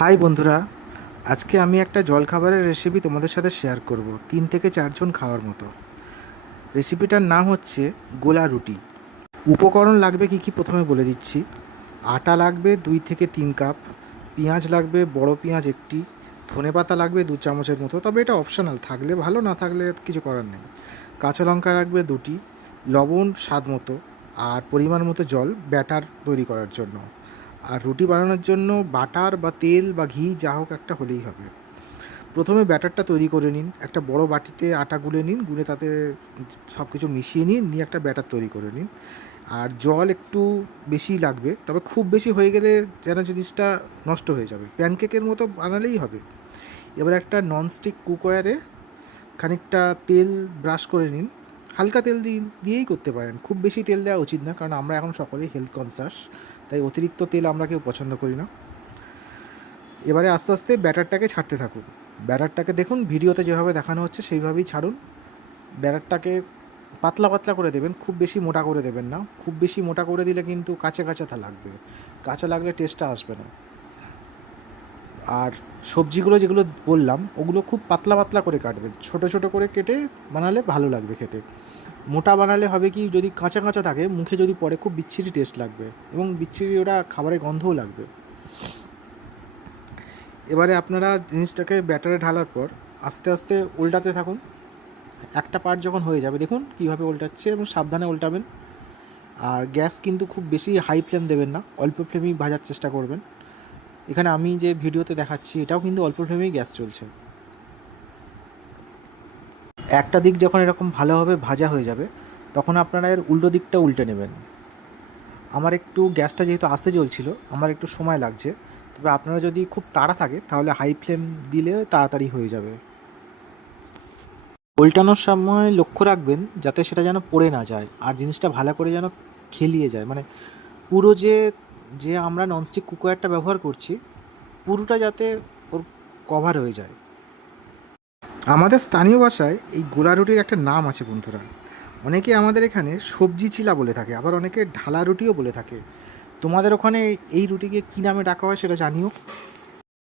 High বন্ধুরা, আজকে আমি একটা জলখাবারের রেসিপি তোমাদের সাথে শেয়ার করব, তিন থেকে চারজন খাওয়ার মতো। রেসিপিটার নাম হচ্ছে গোলা রুটি। উপকরণ লাগবে কি কি প্রথমে বলে দিচ্ছি। আটা লাগবে দুই থেকে তিন কাপ, পেঁয়াজ লাগবে, বড় পেঁয়াজ একটি ধনেপাতা লাগবে দু চামচের মতো, তবে এটা অপশনাল থাকলে ভালো, না থাকলে কিছু করার নেই। কাঁচা লঙ্কা লাগবে দুটি, লবণ, স্বাদ মতো, আর পরিমাণ মতো জল ব্যাটার তৈরি করার জন্য। আর রুটি বানানোর জন্য বাটার বা তেল বা ঘি যা হোক একটা হলেই হবে। প্রথমে ব্যাটারটা তৈরি করে নিন, একটা বড় বাটিতে আটা গুলে নিন, গুলে তাতে সব কিছু মিশিয়ে নিন, নিয়ে একটা ব্যাটার তৈরি করে নিন। আর জল একটু বেশি লাগবে, তবে খুব বেশি হয়ে গেলে যেন জিনিসটা নষ্ট হয়ে যাবে। প্যানকেকের মতো বানালেই হবে। এবার একটা ননস্টিক কুকওয়ারে খানিকটা তেল ব্রাশ করে নিন। হালকা তেল দিয়ে দিয়েই করতে পারেন। খুব বেশি তেল দেওয়া উচিত না, কারণ আমরা এখন সকলেই হেলথ কনসাস তাই অতিরিক্ত তেল আমরা কেউ পছন্দ করি না। এবারে আস্তে আস্তে ব্যাটারটাকে ছাড়তে থাকুন। ব্যাটারটাকে দেখুন, ভিডিওতে যেভাবে দেখানো হচ্ছে সেইভাবেই ছাড়ুন। ব্যাটারটাকে পাতলা পাতলা করে দেবেন, খুব বেশি মোটা করে দেবেন না। খুব বেশি মোটা করে দিলে কিন্তু কাঁচা কাঁচা লাগবে। কাঁচা লাগলে টেস্টটা আসবে না। আর সবজিগুলো যেগুলো বললাম, ওগুলো খুব পাতলা পাতলা করে কাটবেন ছোট ছোট করে কেটে বানালে ভালো লাগবে খেতে। মোটা বানালে হবে কি, যদি কাঁচা কাঁচা থাকে, মুখে যদি পড়ে, খুব বিচ্ছিরি টেস্ট লাগবে এবং বিচ্ছিরি ওটা খাবারে গন্ধও লাগবে। এবারে আপনারা জিনিসটাকে ব্যাটারে ঢালার পর আস্তে আস্তে উল্টাতে থাকুন। একটা পার্ট যখন হয়ে যাবে, দেখুন কীভাবে উল্টাচ্ছে এবং সাবধানে উল্টাবেন। আর গ্যাস কিন্তু খুব বেশি হাই ফ্লেম দেবেন না, অল্প ফ্লেমেই ভাজার চেষ্টা করবেন। এখানে আমি যে ভিডিওতে দেখাচ্ছি, এটাও কিন্তু অল্প ফ্লেমেই গ্যাস চলছে। একটা দিক যখন এরকম ভালোভাবে ভাজা হয়ে যাবে, তখন আপনারা এর উল্টো দিকটা উল্টে নেবেন। আমার একটু গ্যাসটা যেহেতু আসতে চলছিল আমার একটু সময় লাগছে। তবে আপনারা যদি খুব তাড়া থাকে, তাহলে হাই ফ্লেম দিলে তাড়াতাড়ি হয়ে যাবে। উল্টানোর সময় লক্ষ্য রাখবেন, যাতে সেটা যেন পড়ে না যায়, আর জিনিসটা ভালো করে যেন খেলিয়ে যায়। মানে পুরো যে যে আমরা ননস্টিক কুকারটা ব্যবহার করছি, পুরোটা যাতে ওর কভার হয়ে যায়। আমাদের স্থানীয় ভাষায় এই গোলা রুটির একটা নাম আছে বন্ধুরা। অনেকে আমাদের এখানে সবজি চিলা বলে থাকে, আবার অনেকে ঢালা রুটিও বলে থাকে। তোমাদের ওখানে এই রুটিকে কী নামে ডাকা হয় সেটা জানিও।